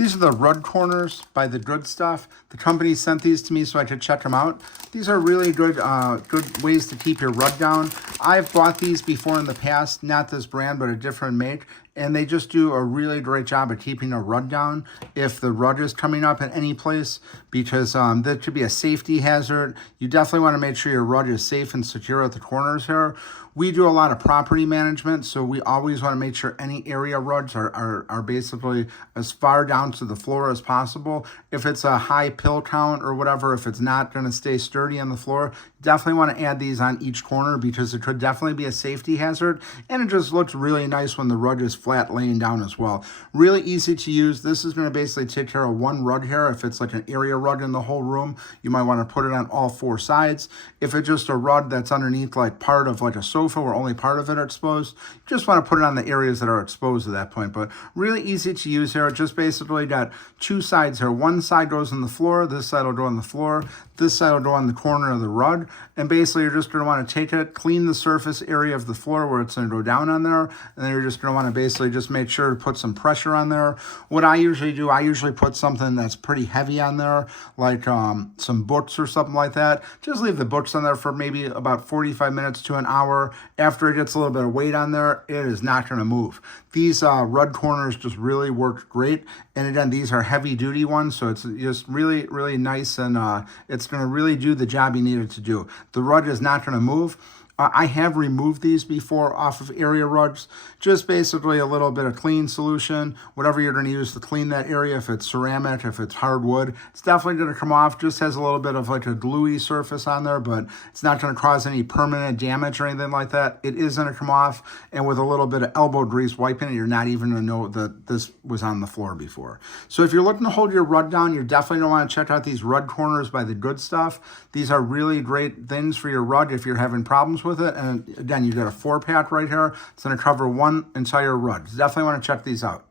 These are the Rud Corners by The Good Stuff. The company sent these to me so I could check them out. These are really good good ways to keep your rug down. I've bought these before in the past, not this brand, but a different make, and they just do a really great job of keeping a rug down if the rug is coming up in any place, because that could be a safety hazard. You definitely want to make sure your rug is safe and secure at the corners here. We do a lot of property management, so we always want to make sure any area rugs are basically as far down to the floor as possible. If it's a high pill count or whatever, if it's not going to stay sturdy on the floor, definitely want to add these on each corner, because it could definitely be a safety hazard, and it just looks really nice when the rug is flat laying down as well. Really easy to use. This is going to basically take care of one rug here. If it's like an area rug in the whole room, you might want to put it on all four sides. If it's just a rug that's underneath like part of like a sofa where only part of it are exposed, you just want to put it on the areas that are exposed at that point. But really easy to use here. Just basically got two sides here. One side goes on the floor, this side will go on the floor, this side will go on the corner of the rug, and basically you're just going to want to take it, clean the surface area of the floor where it's going to go down on there, and then you're just going to want to basically just make sure to put some pressure on there. What I usually do, I usually put something that's pretty heavy on there, like some books or something like that. Just leave the books on there for maybe about 45 minutes to an hour. After it gets a little bit of weight on there, it is not going to move. These Rud Corners just really work great. And again, these are heavy duty ones, so it's just really, really nice, and it's going to really do the job you need it to do. The rug is not going to move. I have removed these before off of area rugs. Just basically a little bit of clean solution, whatever you're going to use to clean that area. If it's ceramic, if it's hardwood, it's definitely going to come off. Just has a little bit of like a gluey surface on there, but it's not going to cause any permanent damage or anything like that. It is going to come off, and with a little bit of elbow grease wiping it, you're not even going to know that this was on the floor before. So if you're looking to hold your rug down, you're definitely going to want to check out these Rud Corners by The Good Stuff. These are really great things for your rug if you're having problems with it. And again, you got a 4-pack right here. It's going to cover one entire rug. Definitely want to check these out.